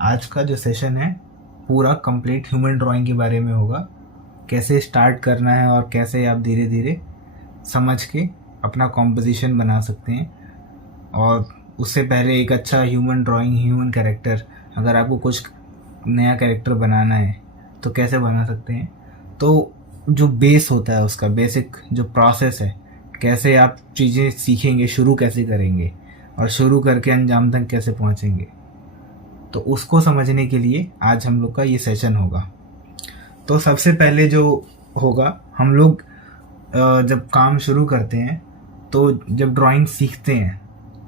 आज का जो सेशन है पूरा कंप्लीट ह्यूमन ड्राइंग के बारे में होगा। कैसे स्टार्ट करना है और कैसे आप धीरे धीरे समझ के अपना कॉम्पोजिशन बना सकते हैं। और उससे पहले एक अच्छा ह्यूमन ड्राइंग, ह्यूमन कैरेक्टर, अगर आपको कुछ नया कैरेक्टर बनाना है तो कैसे बना सकते हैं। तो जो बेस होता है, उसका बेसिक जो प्रोसेस है, कैसे आप चीज़ें सीखेंगे, शुरू कैसे करेंगे और शुरू करके अंजाम तक कैसे पहुंचेंगे, तो उसको समझने के लिए आज हम लोग का ये सेशन होगा। तो सबसे पहले जो होगा, हम लोग जब काम शुरू करते हैं तो जब ड्राइंग सीखते हैं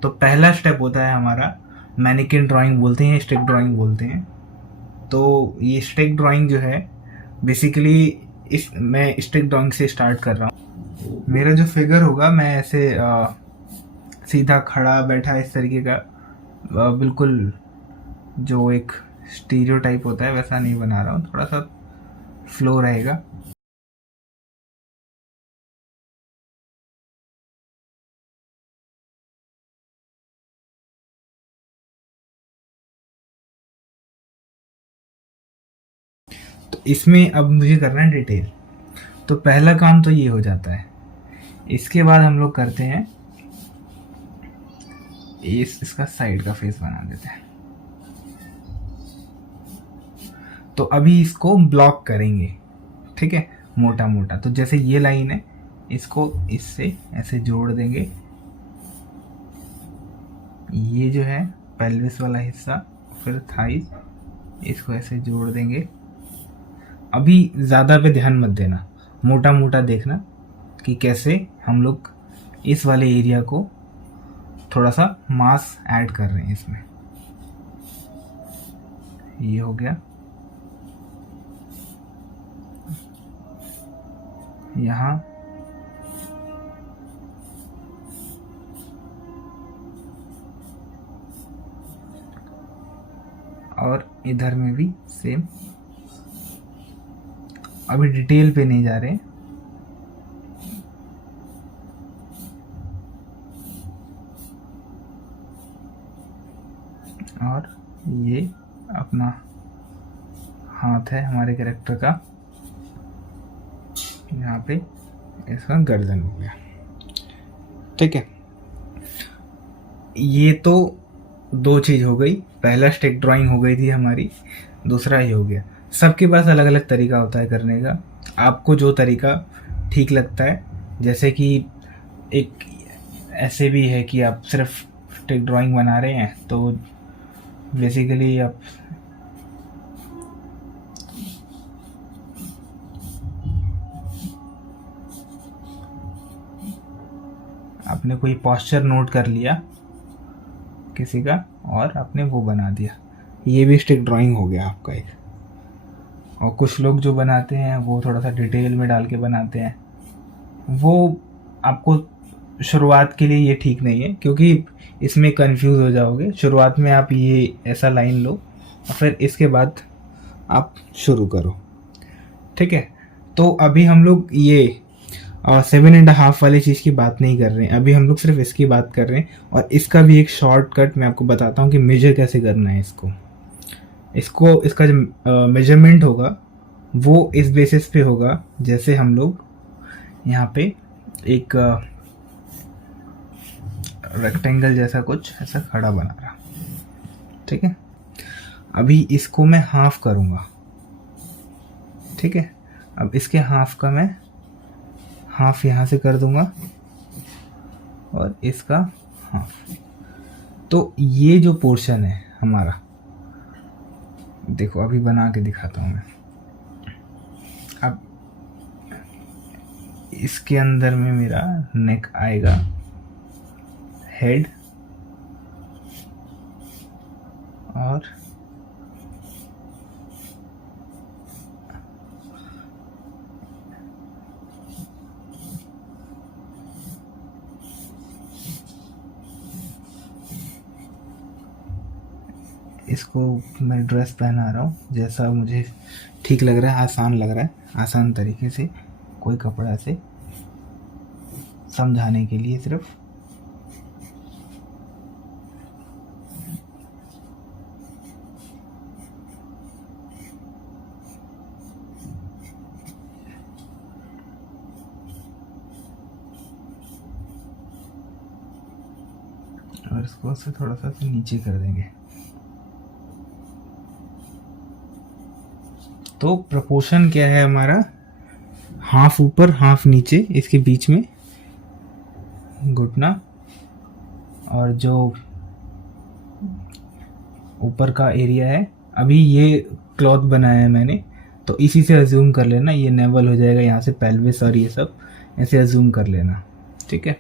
तो पहला स्टेप होता है हमारा मैनिक्विन ड्राइंग बोलते हैं, स्टिक ड्राइंग बोलते हैं। तो ये स्टिक ड्राइंग जो है बेसिकली मैं स्टिक ड्राइंग से स्टार्ट कर रहा हूँ। मेरा जो फिगर होगा, मैं ऐसे सीधा खड़ा बैठा इस तरीके का बिल्कुल जो एक स्टीरियोटाइप होता है वैसा नहीं बना रहा हूँ, थोड़ा सा फ्लो रहेगा। तो इसमें अब मुझे करना है डिटेल। तो पहला काम तो ये हो जाता है। इसके बाद हम लोग करते हैं इसका साइड का फेस बना देते हैं। तो अभी इसको ब्लॉक करेंगे, ठीक है, मोटा मोटा। तो जैसे ये लाइन है, इसको इससे ऐसे जोड़ देंगे। ये जो है पेल्विस वाला हिस्सा, फिर थाइस, इसको ऐसे जोड़ देंगे। अभी ज़्यादा पे ध्यान मत देना, मोटा मोटा देखना कि कैसे हम लोग इस वाले एरिया को थोड़ा सा मास ऐड कर रहे हैं इसमें। ये हो गया। यहाँ और इधर में भी सेम। अभी डिटेल पे नहीं जा रहे। और ये अपना हाथ है हमारे कैरेक्टर का, यहाँ पे इसका गर्दन हो गया, ठीक है। ये तो दो चीज़ हो गई। पहला स्टिक ड्राइंग हो गई थी हमारी, दूसरा ये हो गया। सबके पास अलग अलग तरीका होता है करने का। आपको जो तरीका ठीक लगता है, जैसे कि एक ऐसे भी है कि आप सिर्फ स्टिक ड्राइंग बना रहे हैं, तो बेसिकली आप आपने कोई पोस्चर नोट कर लिया किसी का और आपने वो बना दिया, ये भी स्टिक ड्राइंग हो गया आपका एक। और कुछ लोग जो बनाते हैं वो थोड़ा सा डिटेल में डाल के बनाते हैं, वो आपको शुरुआत के लिए ये ठीक नहीं है, क्योंकि इसमें कंफ्यूज हो जाओगे। शुरुआत में आप ये ऐसा लाइन लो और फिर इसके बाद आप शुरू करो, ठीक है। तो अभी हम लोग ये 7.5 वाली चीज़ की बात नहीं कर रहे हैं, अभी हम लोग सिर्फ इसकी बात कर रहे हैं। और इसका भी एक शॉर्टकट मैं आपको बताता हूँ कि मेजर कैसे करना है इसको इसका जो मेजरमेंट होगा वो इस बेसिस पे होगा, जैसे हम लोग यहाँ पे एक रेक्टेंगल जैसा कुछ ऐसा खड़ा बना रहा, ठीक है। अभी इसको मैं हाफ करूँगा, ठीक है। अब इसके हाफ का मैं हाफ यहाँ से कर दूंगा और इसका हाफ। तो ये जो पोर्शन है हमारा, देखो अभी बना के दिखाता हूँ मैं। अब इसके अंदर में मेरा नेक आएगा, हेड और इसको मैं ड्रेस पहना रहा हूँ जैसा मुझे ठीक लग रहा है, आसान लग रहा है, आसान तरीके से कोई कपड़ा से समझाने के लिए सिर्फ। और इसको से थोड़ा सा नीचे कर देंगे। तो प्रपोर्शन क्या है हमारा, हाफ ऊपर हाफ नीचे, इसके बीच में घुटना, और जो ऊपर का एरिया है, अभी ये क्लॉथ बनाया है मैंने, तो इसी से अज्यूम कर लेना ये नेवल हो जाएगा, यहाँ से पेल्विस और ये सब ऐसे अज्यूम कर लेना, ठीक है।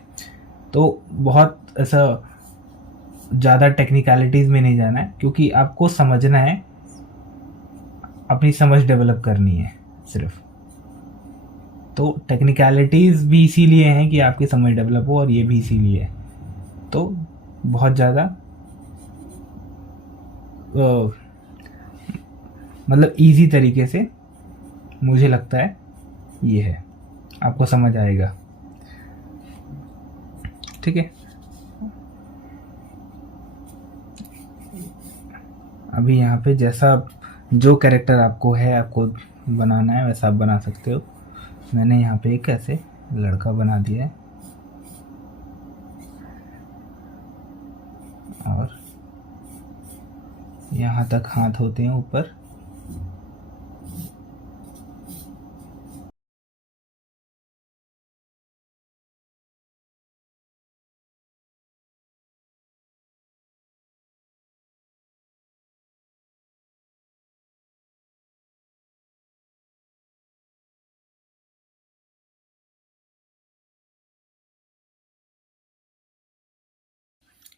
तो बहुत ऐसा ज़्यादा टेक्निकलिटीज़ में नहीं जाना है, क्योंकि आपको समझना है, अपनी समझ डेवलप करनी है सिर्फ। तो टेक्निकलिटीज़ भी इसीलिए हैं कि आपकी समझ डेवलप हो, और ये भी इसीलिए है। तो बहुत ज़्यादा मतलब इजी तरीके से मुझे लगता है ये है, आपको समझ आएगा, ठीक है। अभी यहाँ पे जैसा जो कैरेक्टर आपको है, आपको बनाना है, वैसा आप बना सकते हो। मैंने यहाँ पे एक ऐसे लड़का बना दिया है, और यहाँ तक हाथ होते हैं ऊपर।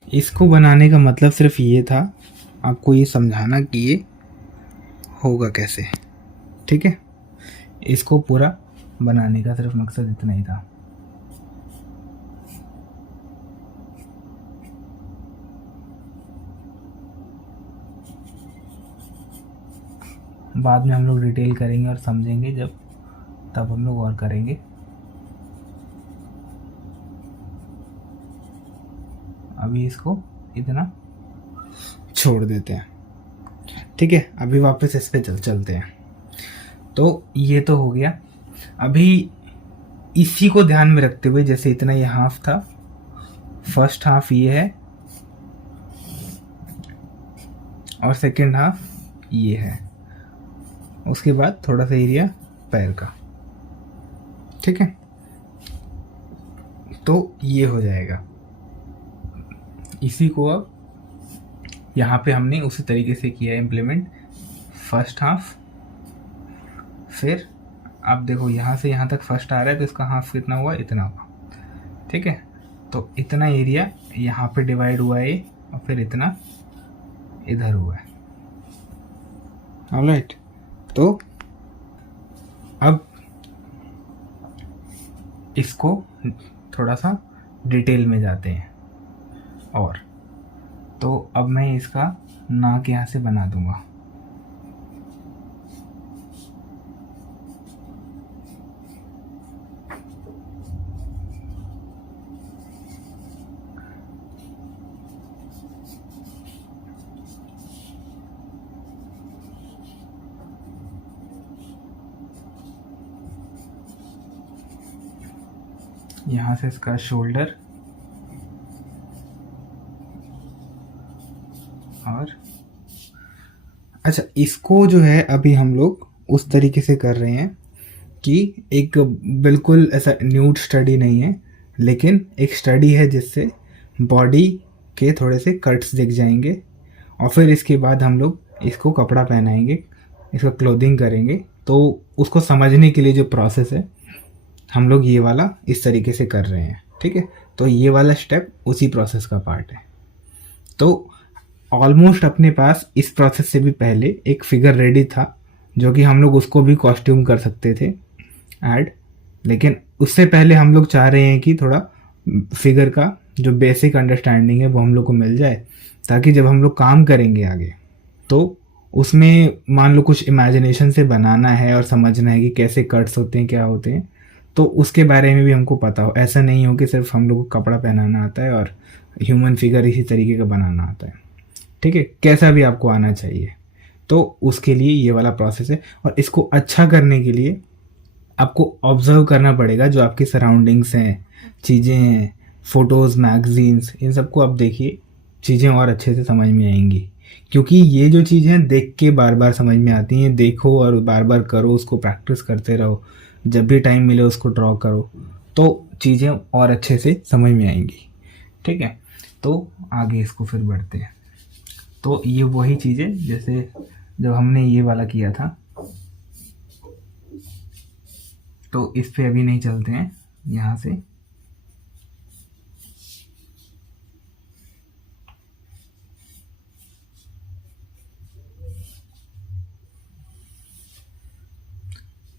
इसको बनाने का मतलब सिर्फ ये था, आपको ये समझाना कि ये होगा कैसे, ठीक है। इसको पूरा बनाने का सिर्फ मकसद इतना ही था। बाद में हम लोग डिटेल करेंगे और समझेंगे जब, तब हम लोग और करेंगे। अभी इसको इतना छोड़ देते हैं, ठीक है। अभी वापस इस पे चलते हैं। तो ये तो हो गया। अभी इसी को ध्यान में रखते हुए, जैसे इतना ये हाफ था, फर्स्ट हाफ ये है और सेकंड हाफ ये है, उसके बाद थोड़ा सा एरिया पैर का, ठीक है। तो ये हो जाएगा। इसी को अब यहाँ पे हमने उसी तरीके से किया इम्प्लीमेंट, फर्स्ट हाफ, फिर आप देखो यहाँ से यहाँ तक फर्स्ट आ रहा है, तो इसका हाफ कितना हुआ, इतना हुआ, ठीक है। तो इतना एरिया यहाँ पे डिवाइड हुआ है, और फिर इतना इधर हुआ है, ऑलराइट। तो अब इसको थोड़ा सा डिटेल में जाते हैं, और तो अब मैं इसका नाक यहाँ से बना दूंगा। यहाँ से इसका शोल्डर, और अच्छा, इसको जो है अभी हम लोग उस तरीके से कर रहे हैं कि एक बिल्कुल ऐसा न्यूड स्टडी नहीं है, लेकिन एक स्टडी है जिससे बॉडी के थोड़े से कट्स दिख जाएंगे, और फिर इसके बाद हम लोग इसको कपड़ा पहनाएंगे, इसका क्लोथिंग करेंगे। तो उसको समझने के लिए जो प्रोसेस है, हम लोग ये वाला इस तरीके से कर रहे हैं, ठीक है। तो ये वाला स्टेप उसी प्रोसेस का पार्ट है। तो ऑलमोस्ट अपने पास इस प्रोसेस से भी पहले एक फिगर रेडी था, जो कि हम लोग उसको भी कॉस्ट्यूम कर सकते थे ऐड, लेकिन उससे पहले हम लोग चाह रहे हैं कि थोड़ा फिगर का जो बेसिक अंडरस्टैंडिंग है वो हम लोग को मिल जाए, ताकि जब हम लोग काम करेंगे आगे, तो उसमें मान लो कुछ इमेजिनेशन से बनाना है और समझना है कि कैसे कट्स होते हैं, क्या होते हैं, तो उसके बारे में भी हमको पता हो। ऐसा नहीं हो कि सिर्फ हम लोग को कपड़ा पहनाना आता है और ह्यूमन फिगर इसी तरीके का बनाना आता है, ठीक है। कैसा भी आपको आना चाहिए। तो उसके लिए ये वाला प्रोसेस है, और इसको अच्छा करने के लिए आपको ऑब्जर्व करना पड़ेगा जो आपकी सराउंडिंग्स हैं, चीज़ें हैं, फ़ोटोज़, मैगजीन्स, इन सबको आप देखिए चीज़ें और अच्छे से समझ में आएंगी। क्योंकि ये जो चीज़ें देख के बार बार समझ में आती हैं, देखो और बार बार करो, उसको प्रैक्टिस करते रहो, जब भी टाइम मिले उसको ड्रॉ करो, तो चीज़ें और अच्छे से समझ में आएंगी। ठीक है, तो आगे इसको फिर बढ़ते हैं। तो ये वही चीज़ें जैसे जब हमने ये वाला किया था, तो इस पे अभी नहीं चलते हैं। यहाँ से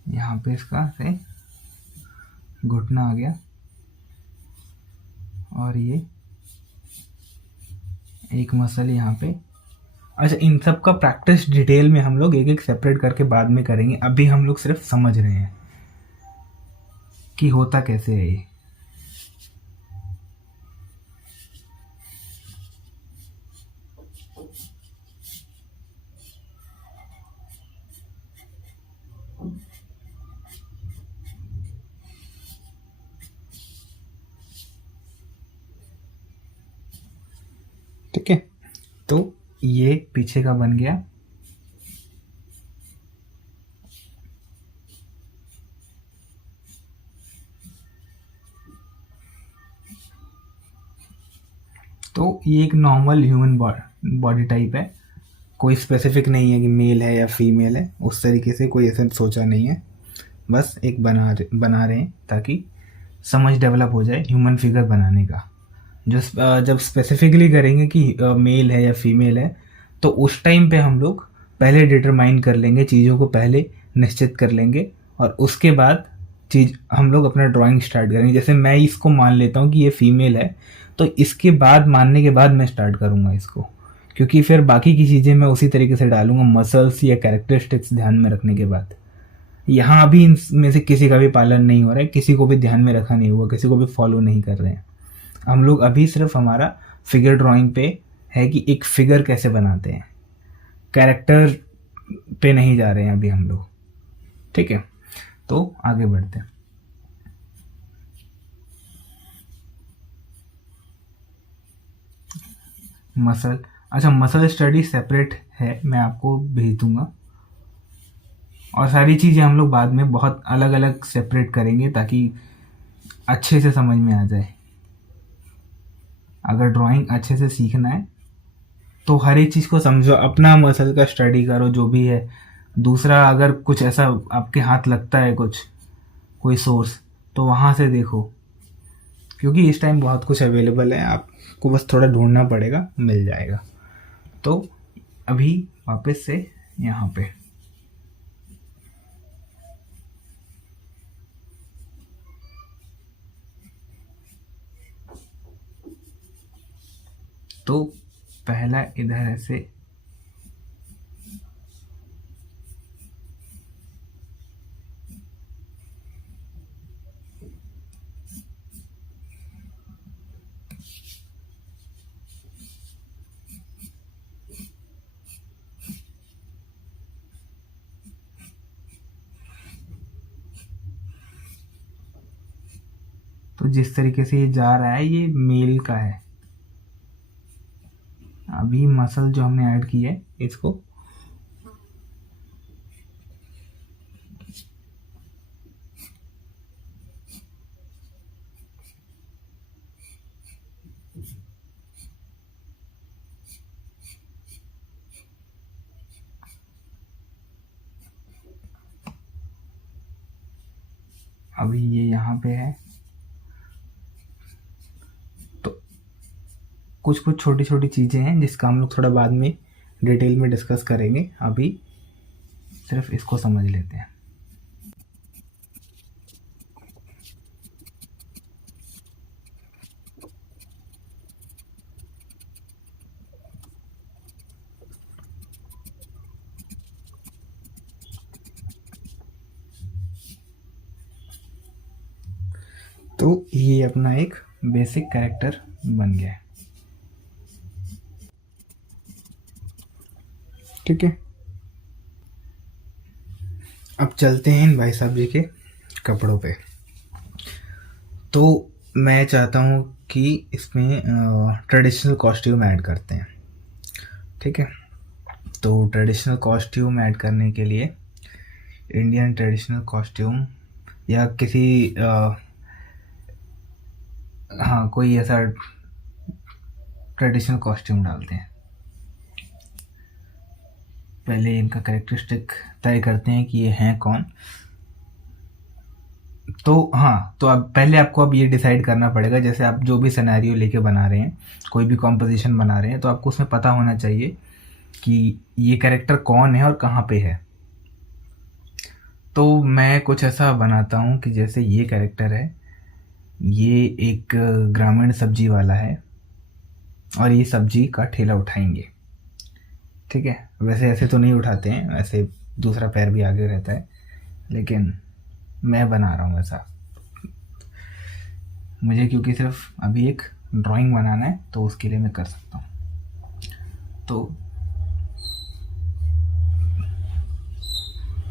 यहाँ पे इसका से घुटना आ गया, और ये एक मसल यहाँ पे। अच्छा, इन सब का प्रैक्टिस डिटेल में हम लोग एक एक सेपरेट करके बाद में करेंगे। अभी हम लोग सिर्फ समझ रहे हैं कि होता कैसे है ये। ठीक है, तो ये पीछे का बन गया। तो ये एक नॉर्मल ह्यूमन बॉडी टाइप है, कोई स्पेसिफिक नहीं है कि मेल है या फीमेल है, उस तरीके से कोई ऐसा सोचा नहीं है। बस एक बना रहे हैं ताकि समझ डेवलप हो जाए ह्यूमन फिगर बनाने का। जो जब स्पेसिफिकली करेंगे कि मेल है या फीमेल है, तो उस टाइम पे हम लोग पहले डिटरमाइन कर लेंगे, चीज़ों को पहले निश्चित कर लेंगे, और उसके बाद चीज़ हम लोग अपना ड्राइंग स्टार्ट करेंगे। जैसे मैं इसको मान लेता हूँ कि ये फीमेल है, तो इसके बाद मानने के बाद मैं स्टार्ट करूँगा इसको, क्योंकि फिर बाकी की चीज़ें मैं उसी तरीके से डालूंगा, मसल्स या कैरेक्टरिस्टिक्स ध्यान में रखने के बाद। यहाँ अभी इनमें से किसी का भी पालन नहीं हो रहा है, किसी को भी ध्यान में रखा नहीं हुआ, किसी को भी फॉलो नहीं कर रहे हैं। हम लोग अभी सिर्फ हमारा फिगर ड्राइंग पे है कि एक फिगर कैसे बनाते हैं, कैरेक्टर पे नहीं जा रहे हैं अभी हम लोग। ठीक है, तो आगे बढ़ते हैं। मसल, अच्छा मसल स्टडी सेपरेट है, मैं आपको भेज दूंगा, और सारी चीज़ें हम लोग बाद में बहुत अलग अलग सेपरेट करेंगे ताकि अच्छे से समझ में आ जाए। अगर ड्राइंग अच्छे से सीखना है तो हर एक चीज़ को समझो, अपना मसल का स्टडी करो जो भी है। दूसरा अगर कुछ ऐसा आपके हाथ लगता है, कुछ कोई सोर्स, तो वहाँ से देखो, क्योंकि इस टाइम बहुत कुछ अवेलेबल है, आपको बस थोड़ा ढूंढना पड़ेगा, मिल जाएगा। तो अभी वापस से यहाँ पे तो पहला इधर ऐसे, तो जिस तरीके से ये जा रहा है ये मेल का है। अभी मसल जो हमने ऐड की है इसको, अभी ये यहाँ पे है। तो कुछ कुछ छोटी छोटी चीज़ें हैं जिसका हम लोग थोड़ा बाद में डिटेल में डिस्कस करेंगे, अभी सिर्फ इसको समझ लेते हैं। तो ये अपना एक बेसिक कैरेक्टर बन गया है। ठीक है, अब चलते हैं इन भाई साहब जी के कपड़ों पे। तो मैं चाहता हूँ कि इसमें ट्रेडिशनल कॉस्ट्यूम ऐड करते हैं। ठीक है, तो ट्रेडिशनल कॉस्ट्यूम ऐड करने के लिए इंडियन ट्रेडिशनल कॉस्ट्यूम या किसी हाँ कोई ऐसा ट्रेडिशनल कॉस्ट्यूम डालते हैं। पहले इनका कैरेक्टरिस्टिक तय करते हैं कि ये हैं कौन। तो हाँ, तो अब पहले आपको अब ये डिसाइड करना पड़ेगा, जैसे आप जो भी सिनेरियो लेके बना रहे हैं, कोई भी कॉम्पोजिशन बना रहे हैं, तो आपको उसमें पता होना चाहिए कि ये कैरेक्टर कौन है और कहाँ पे है। तो मैं कुछ ऐसा बनाता हूँ कि जैसे ये कैरेक्टर है, ये एक ग्रामीण सब्जी वाला है और ये सब्जी का ठेला उठाएंगे। ठीक है, वैसे ऐसे तो नहीं उठाते हैं, ऐसे दूसरा पैर भी आगे रहता है, लेकिन मैं बना रहा हूँ ऐसा। मुझे क्योंकि सिर्फ अभी एक ड्राइंग बनाना है तो उसके लिए मैं कर सकता हूँ।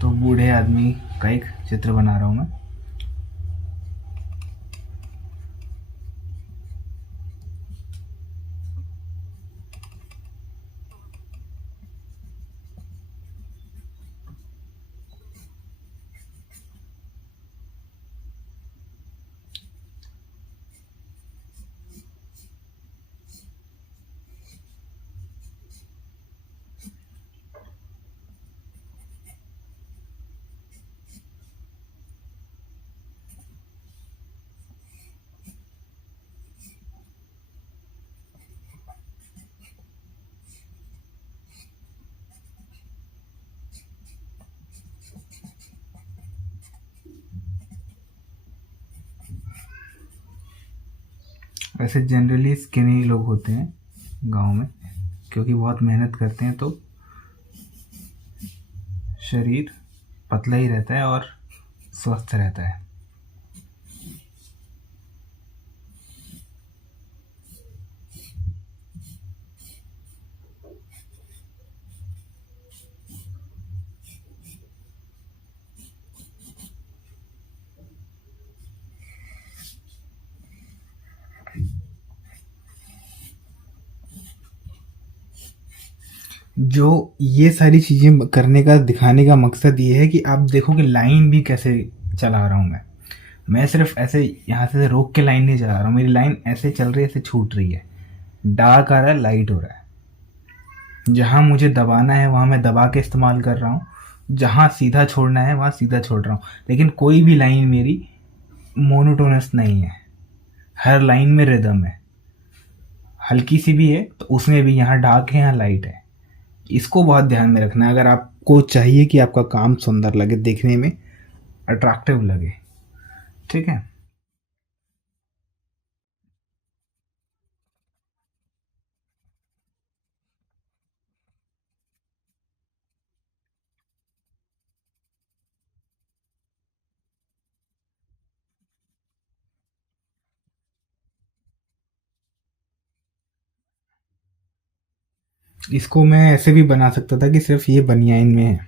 तो बूढ़े आदमी का एक चित्र बना रहा हूँ मैं। वैसे जनरली स्किनी लोग होते हैं गांव में, क्योंकि बहुत मेहनत करते हैं, तो शरीर पतला ही रहता है और स्वस्थ रहता है। जो ये सारी चीज़ें करने का दिखाने का मकसद ये है कि आप देखो कि लाइन भी कैसे चला रहा हूँ मैं सिर्फ ऐसे यहाँ से रोक के लाइन नहीं चला रहा हूँ, मेरी लाइन ऐसे चल रही है, ऐसे छूट रही है, डार्क आ रहा है, लाइट हो रहा है। जहाँ मुझे दबाना है वहाँ मैं दबा के इस्तेमाल कर रहा हूँ, जहाँ सीधा छोड़ना है वहाँ सीधा छोड़ रहा हूँ, लेकिन कोई भी लाइन मेरी मोनोटोनस नहीं है, हर लाइन में रिदम है। हल्की सी भी है तो उसमें भी यहाँ डार्क है, यहाँ लाइट है। इसको बहुत ध्यान में रखना है अगर आपको चाहिए कि आपका काम सुंदर लगे, देखने में अट्रैक्टिव लगे। ठीक है। इसको मैं ऐसे भी बना सकता था कि सिर्फ ये बनियाइन में है।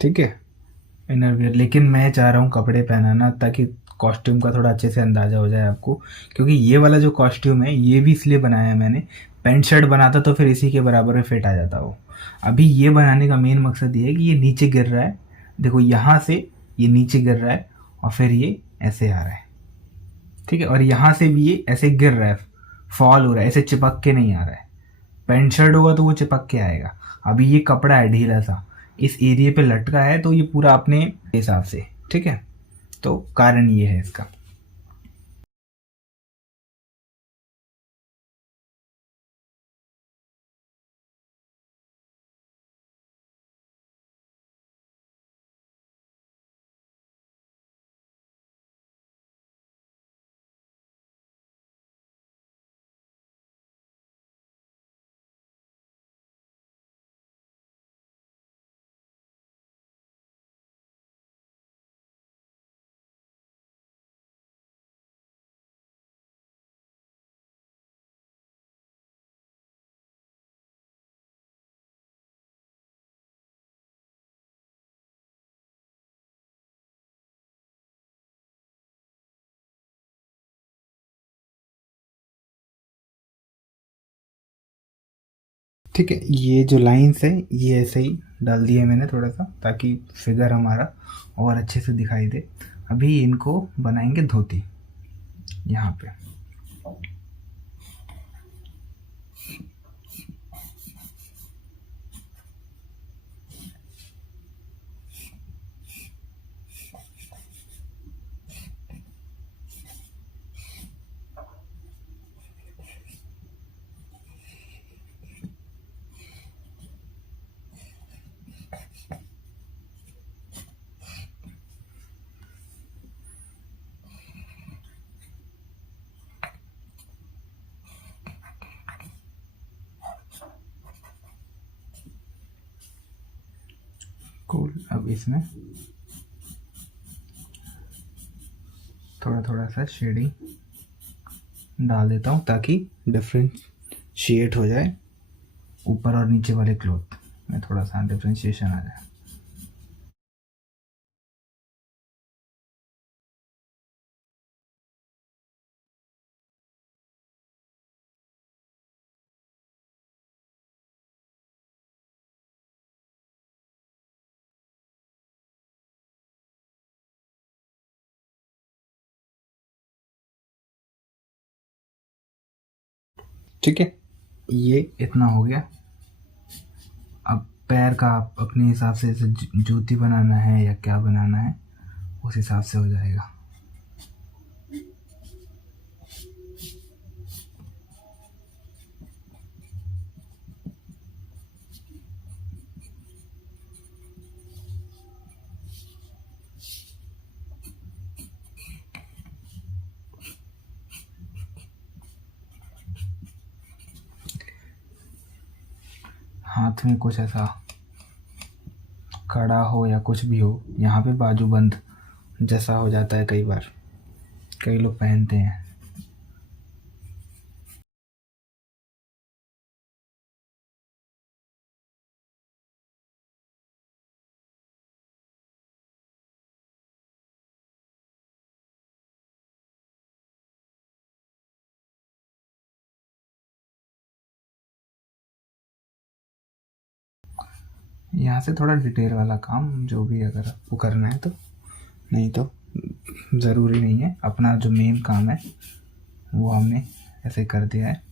ठीक है, इनर वियर, लेकिन मैं चाह रहा हूँ कपड़े पहनाना ताकि कॉस्ट्यूम का थोड़ा अच्छे से अंदाज़ा हो जाए आपको, क्योंकि ये वाला जो कॉस्ट्यूम है ये भी इसलिए बनाया है मैंने, पैंट शर्ट बनाता तो फिर इसी के बराबर में फिट आ जाता वो। अभी ये बनाने का मेन मकसद ये है कि ये नीचे गिर रहा है, देखो यहाँ से ये नीचे गिर रहा है और फिर ये ऐसे आ रहा है। ठीक है, और यहाँ से भी ये ऐसे गिर रहा है, फॉल हो रहा है, ऐसे चिपक के नहीं आ रहा है। पैंट शर्ट होगा तो वो चिपक के आएगा। अभी ये कपड़ा है ढीला सा, इस एरिया पे लटका है तो ये पूरा अपने हिसाब से। ठीक है, तो कारण ये है इसका। ठीक है, ये जो लाइंस है ये ऐसे ही डाल दिए मैंने थोड़ा सा, ताकि फिगर हमारा और अच्छे से दिखाई दे। अभी इनको बनाएंगे धोती यहाँ पे। कूल। अब इसमें थोड़ा थोड़ा सा शेडिंग डाल देता हूँ ताकि डिफ्रेंशिएट हो जाए ऊपर और नीचे वाले क्लॉथ में, थोड़ा सा डिफ्रेंशिएशन आ जाए। ठीक है, ये इतना हो गया। अब पैर का आप अपने हिसाब से, जैसे जूती बनाना है या क्या बनाना है उस हिसाब से हो जाएगा। हाथ में कुछ ऐसा कड़ा हो या कुछ भी हो, यहाँ पे बाजूबंद जैसा हो जाता है, कई बार कई लोग पहनते हैं। यहाँ से थोड़ा डिटेल वाला काम जो भी अगर आपको करना है तो, नहीं तो ज़रूरी नहीं है। अपना जो मेन काम है वो हमने ऐसे कर दिया है।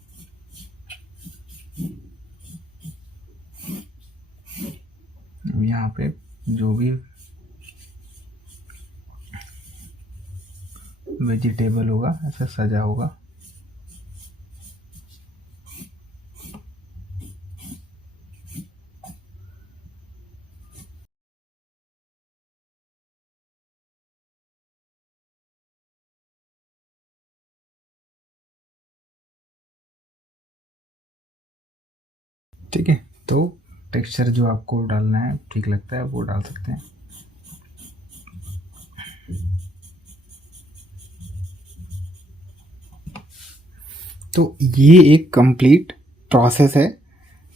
यहाँ पे जो भी वेजिटेबल होगा ऐसे सजा होगा। ठीक है, तो टेक्सचर जो आपको डालना है ठीक लगता है वो डाल सकते हैं। तो ये एक कंप्लीट प्रोसेस है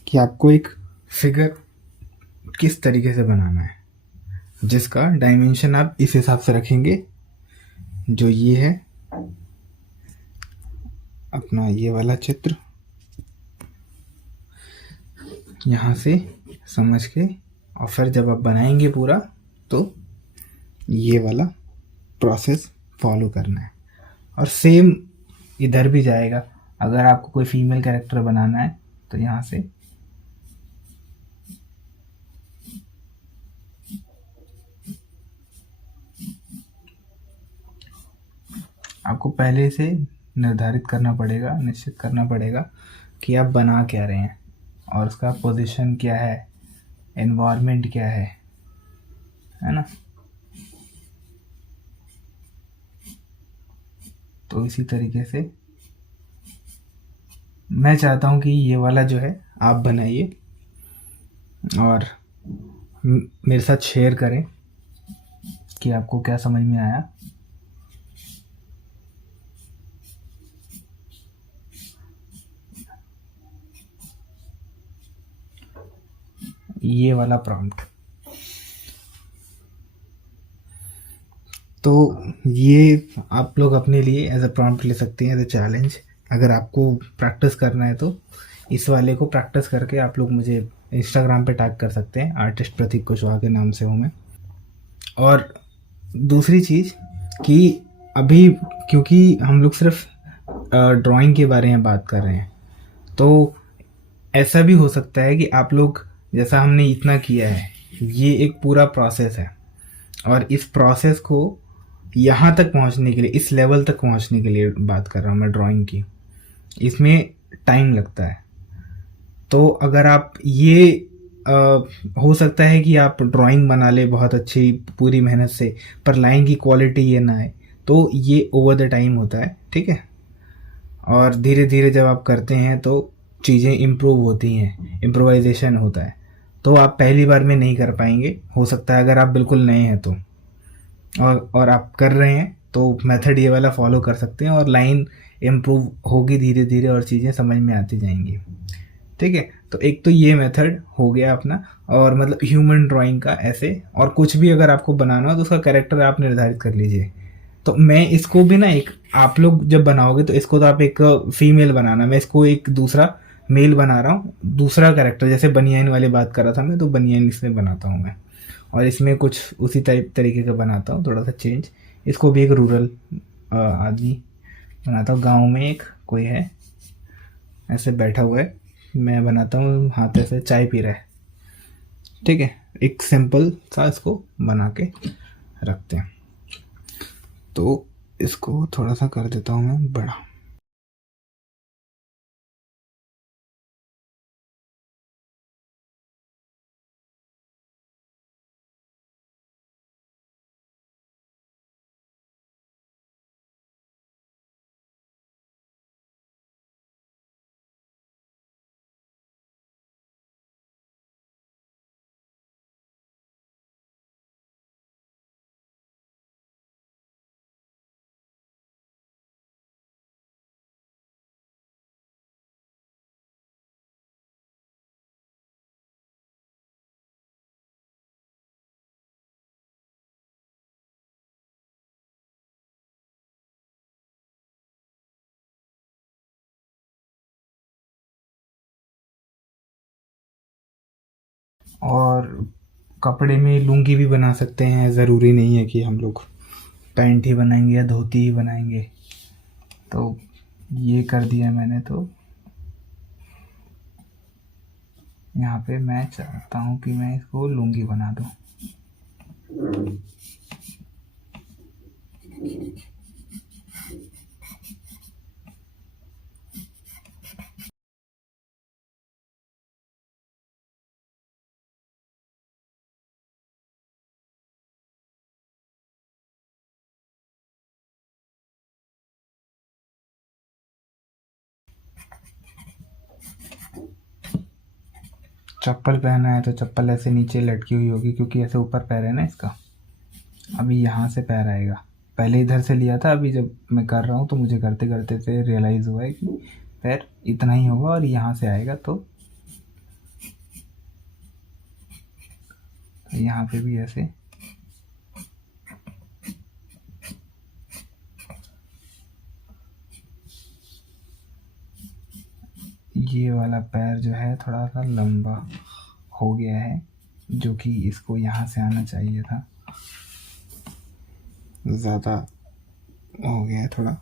कि आपको एक फिगर किस तरीके से बनाना है, जिसका डायमेंशन आप इस हिसाब से रखेंगे। जो ये है अपना ये वाला चित्र, यहाँ से समझ के, और फिर जब आप बनाएंगे पूरा तो ये वाला प्रोसेस फॉलो करना है। और सेम इधर भी जाएगा। अगर आपको कोई फीमेल कैरेक्टर बनाना है तो यहाँ से आपको पहले से निर्धारित करना पड़ेगा, निश्चित करना पड़ेगा कि आप बना क्या रहे हैं और उसका पोजीशन क्या है, एनवायरनमेंट क्या है ना। तो इसी तरीके से मैं चाहता हूँ कि ये वाला जो है आप बनाइए और मेरे साथ शेयर करें कि आपको क्या समझ में आया। ये वाला प्रॉम्प्ट, तो ये आप लोग अपने लिए एज अ प्रॉम्प्ट ले सकते हैं, एज अ चैलेंज। अगर आपको प्रैक्टिस करना है तो इस वाले को प्रैक्टिस करके आप लोग मुझे इंस्टाग्राम पे टैग कर सकते हैं, आर्टिस्ट प्रतीक कुशवाहा के नाम से हूँ मैं। और दूसरी चीज़ कि अभी क्योंकि हम लोग सिर्फ ड्राइंग के बारे में बात कर रहे हैं, तो ऐसा भी हो सकता है कि आप लोग, जैसा हमने इतना किया है, ये एक पूरा प्रोसेस है, और इस प्रोसेस को यहाँ तक पहुँचने के लिए, इस लेवल तक पहुँचने के लिए बात कर रहा हूँ मैं ड्राइंग की, इसमें टाइम लगता है। तो अगर आप ये हो सकता है कि आप ड्राइंग बना ले बहुत अच्छी पूरी मेहनत से, पर लाइन की क्वालिटी ये ना आए, तो ये ओवर द टाइम होता है, ठीक है। और धीरे धीरे जब आप करते हैं तो चीज़ें इम्प्रूव होती हैं, इम्प्रोवाइजेशन होता है। तो आप पहली बार में नहीं कर पाएंगे, हो सकता है अगर आप बिल्कुल नए हैं तो, और आप कर रहे हैं तो मेथड ये वाला फॉलो कर सकते हैं, और लाइन इम्प्रूव होगी धीरे धीरे और चीज़ें समझ में आती जाएंगी, ठीक है। तो एक तो ये मेथड हो गया अपना, और मतलब ह्यूमन ड्राइंग का ऐसे। और कुछ भी अगर आपको बनाना हो तो उसका कैरेक्टर आप निर्धारित कर लीजिए। तो मैं इसको भी ना, एक आप लोग जब बनाओगे तो इसको तो आप एक फीमेल बनाना, मैं इसको एक दूसरा मेल बना रहा हूँ, दूसरा कैरेक्टर। जैसे बनियान वाली बात कर रहा था मैं, तो बनियान इसमें बनाता हूँ मैं, और इसमें कुछ उसी तरीके का बनाता हूँ, थोड़ा सा चेंज। इसको भी एक रूरल आदमी बनाता हूँ, गाँव में एक कोई है ऐसे बैठा हुआ है, मैं बनाता हूँ हाथ ऐसे चाय पी रहा है, ठीक है। एक सिंपल सा इसको बना के रखते हैं। तो इसको थोड़ा सा कर देता हूँ मैं बड़ा। और कपड़े में लुंगी भी बना सकते हैं, ज़रूरी नहीं है कि हम लोग पैंट ही बनाएंगे या धोती ही बनाएंगे। तो ये कर दिया मैंने। तो यहाँ पे मैं चाहता हूँ कि मैं इसको लुंगी बना दूँ। चप्पल पहना है तो चप्पल ऐसे नीचे लटकी हुई होगी, क्योंकि ऐसे ऊपर पैर है ना इसका। अभी यहाँ से पैर आएगा, पहले इधर से लिया था, अभी जब मैं कर रहा हूँ तो मुझे करते करते से रियलाइज़ हुआ है कि पैर इतना ही होगा और यहाँ से आएगा। तो यहाँ पे भी ऐसे ये वाला पैर जो है थोड़ा सा लंबा हो गया है, जो कि इसको यहाँ से आना चाहिए था, ज़्यादा हो गया है थोड़ा।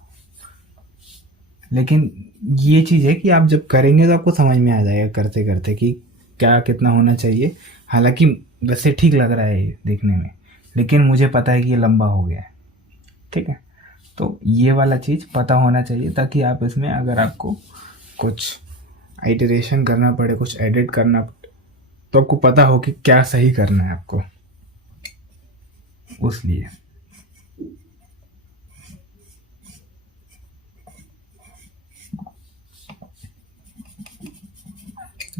लेकिन ये चीज़ है कि आप जब करेंगे तो आपको समझ में आ जाएगा करते करते कि क्या कितना होना चाहिए। हालांकि वैसे ठीक लग रहा है ये देखने में, लेकिन मुझे पता है कि ये लंबा हो गया है, ठीक है। तो ये वाला चीज़ पता होना चाहिए, ताकि आप इसमें अगर आपको कुछ आइटरेशन करना पड़े, कुछ एडिट करना पड़े, तो आपको पता हो कि क्या सही करना है आपको, उस लिए।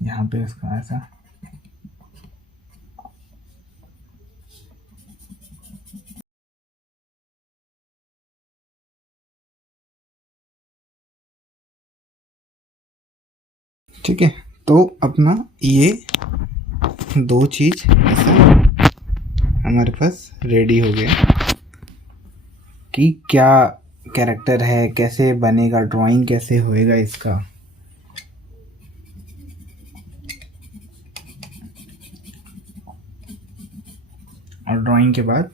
यहाँ पे इसका ऐसा ठीक है। तो अपना ये दो चीज़ ऐसा हमारे पास रेडी हो गया कि क्या कैरेक्टर है, कैसे बनेगा, ड्राइंग कैसे होएगा इसका। और ड्राइंग के बाद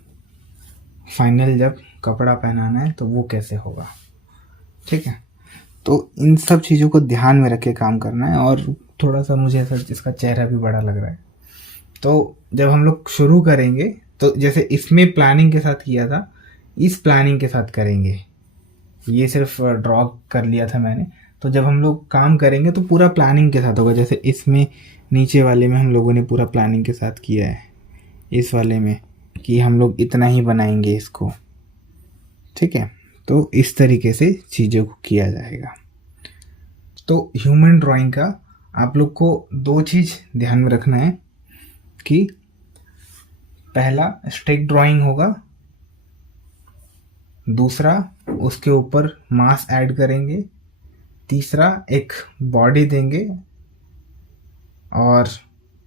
फाइनल जब कपड़ा पहनाना है तो वो कैसे होगा। ठीक है, तो इन सब चीज़ों को ध्यान में रख के काम करना है। और थोड़ा सा मुझे ऐसा इसका चेहरा भी बड़ा लग रहा है। तो जब हम लोग शुरू करेंगे तो जैसे इसमें प्लानिंग के साथ किया था, इस प्लानिंग के साथ करेंगे। ये सिर्फ ड्रॉ कर लिया था मैंने। तो जब हम लोग काम करेंगे तो पूरा प्लानिंग के साथ होगा। जैसे इसमें नीचे वाले में हम लोगों ने पूरा प्लानिंग के साथ किया है, इस वाले में कि हम लोग इतना ही बनाएंगे इसको। ठीक है, तो इस तरीके से चीज़ों को किया जाएगा। तो ह्यूमन ड्राइंग का आप लोग को दो चीज़ ध्यान में रखना है कि पहला स्टिक ड्राइंग होगा, दूसरा उसके ऊपर मास ऐड करेंगे, तीसरा एक बॉडी देंगे, और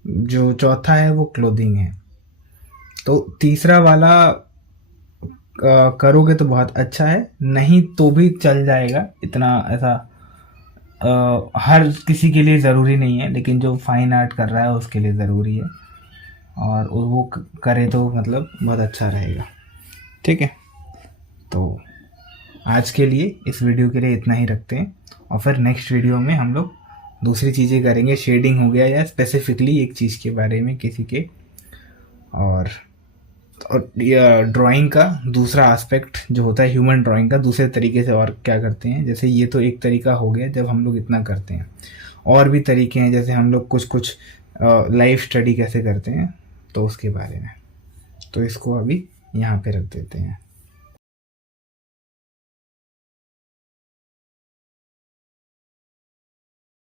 जो चौथा है वो क्लोथिंग है। तो तीसरा वाला करोगे तो बहुत अच्छा है, नहीं तो भी चल जाएगा। इतना ऐसा हर किसी के लिए ज़रूरी नहीं है, लेकिन जो फाइन आर्ट कर रहा है उसके लिए ज़रूरी है, और वो करे तो मतलब बहुत अच्छा रहेगा। ठीक है, तो आज के लिए इस वीडियो के लिए इतना ही रखते हैं, और फिर नेक्स्ट वीडियो में हम लोग दूसरी चीज़ें करेंगे। शेडिंग हो गया या स्पेसिफिकली एक चीज़ के बारे में किसी के, और ड्राइंग का दूसरा एस्पेक्ट जो होता है ह्यूमन ड्राइंग का, दूसरे तरीके से और क्या करते हैं। जैसे ये तो एक तरीका हो गया जब हम लोग इतना करते हैं, और भी तरीके हैं जैसे हम लोग कुछ लाइफ स्टडी कैसे करते हैं, तो उसके बारे में। तो इसको अभी यहाँ पे रख देते हैं।